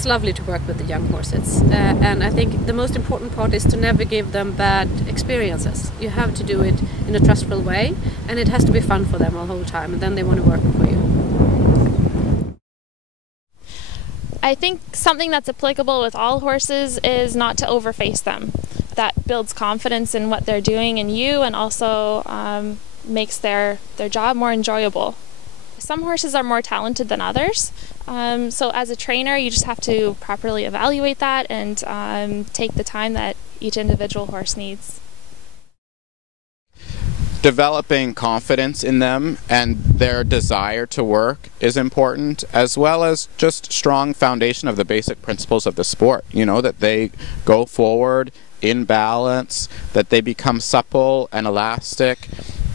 it's lovely to work with the young horses, and I think the most important part is to never give them bad experiences. You have to do it in a trustful way, and it has to be fun for them the whole time, and then they want to work for you. I think something that's applicable with all horses is not to overface them. That builds confidence in what they're doing in you, and also makes their job more enjoyable. Some horses are more talented than others, so as a trainer you just have to properly evaluate that and take the time that each individual horse needs. Developing confidence in them and their desire to work is important, as well as just strong foundation of the basic principles of the sport. You know, that they go forward in balance, that they become supple and elastic,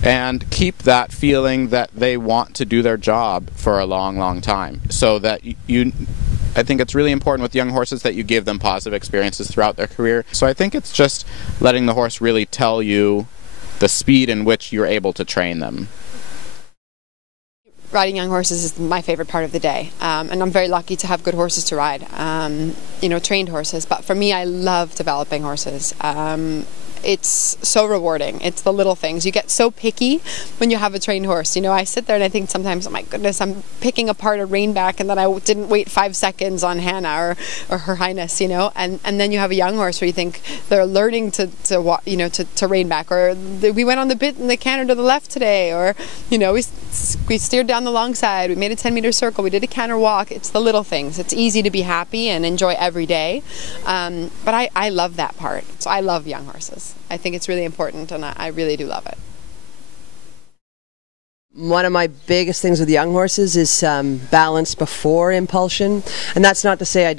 and keep that feeling that they want to do their job for a long, long time. So that I think it's really important with young horses that you give them positive experiences throughout their career. So I think it's just letting the horse really tell you the speed in which you're able to train them. Riding young horses is my favorite part of the day, and I'm very lucky to have good horses to ride, you know, trained horses. But for me, I love developing horses. It's so rewarding. It's the little things. You get so picky when you have a trained horse. You know, I sit there and I think sometimes, oh my goodness, I'm picking apart a reinback and then I didn't wait 5 seconds on Hannah or Her Highness, you know. And then you have a young horse where you think they're learning to reinback, or we went on the bit and they cantered to the left today, or, you know, we steered down the long side, we made a 10-meter circle, we did a canter walk. It's the little things. It's easy to be happy and enjoy every day. But I love that part. So I love young horses. I think it's really important, and I really do love it. One of my biggest things with young horses is balance before impulsion, and that's not to say I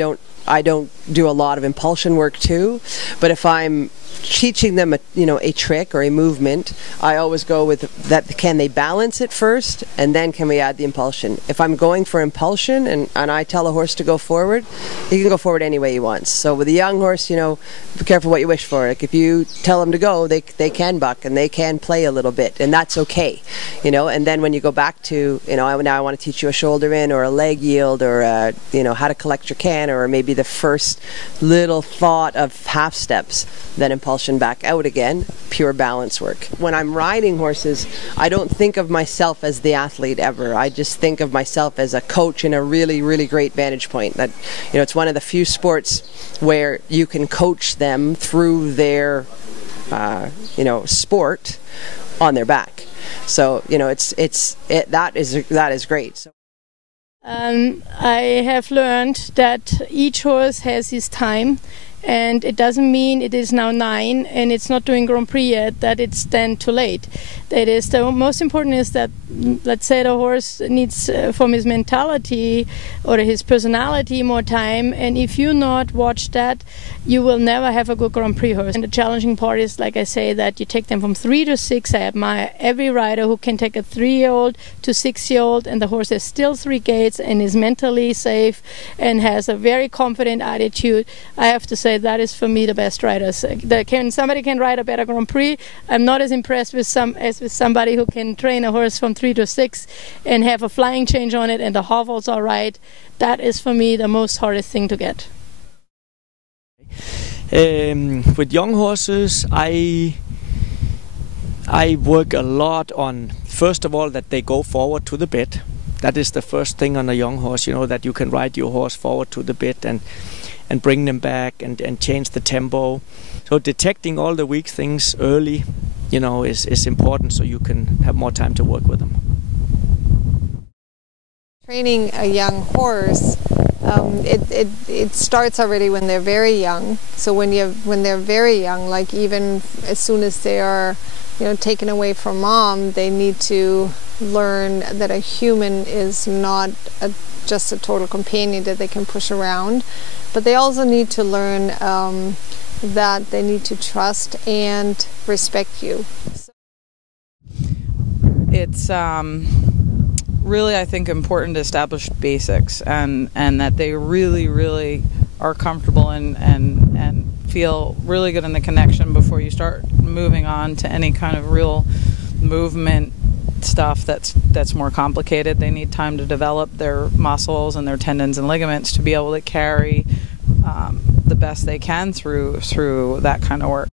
don't do a lot of impulsion work too, but if I'm teaching them a trick or a movement, I always go with that. Can they balance it first, and then can we add the impulsion? If I'm going for impulsion and I tell a horse to go forward, he can go forward any way he wants. So with a young horse, you know, be careful what you wish for. Like if you tell them to go, they can buck and they can play a little bit, and that's okay, you know. And then when you go back to, you know, now I want to teach you a shoulder in or a leg yield, or you know, how to collect your canter, or maybe the first little thought of half steps, then impulsion back out again, pure balance work. When I'm riding horses, I don't think of myself as the athlete ever. I just think of myself as a coach in a really, really great vantage point. That, you know, it's one of the few sports where you can coach them through their, you know, sport on their back. So, you know, that is great. So. I have learned that each horse has his time, and it doesn't mean it is now 9 and it's not doing Grand Prix yet, that it's then too late. That is, the most important is that, let's say the horse needs from his mentality or his personality more time, and if you not watch that, you will never have a good Grand Prix horse. And the challenging part is, like I say, that you take them from 3 to 6. I admire every rider who can take a 3-year-old to 6-year-old and the horse has still 3 gates and is mentally safe and has a very confident attitude. I have to say that is for me the best riders. Somebody can ride a better Grand Prix. I'm not as impressed with somebody who can train a horse from 3 to 6 and have a flying change on it and the hobbles are right. That is for me the most hardest thing to get. With young horses, I work a lot on, first of all, that they go forward to the bit. That is the first thing on a young horse, you know, that you can ride your horse forward to the bit and bring them back and change the tempo. So detecting all the weak things early, you know, is important, so you can have more time to work with them. Training a young horse, it starts already when they're very young. So when they're very young, like even as soon as they are, you know, taken away from mom, they need to learn that a human is not just a total companion that they can push around, but they also need to learn that they need to trust and respect you. It's really, I think, important to establish basics and that they really are comfortable and feel really good in the connection before you start moving on to any kind of real movement stuff that's more complicated. They need time to develop their muscles and their tendons and ligaments to be able to carry the best they can through that kind of work.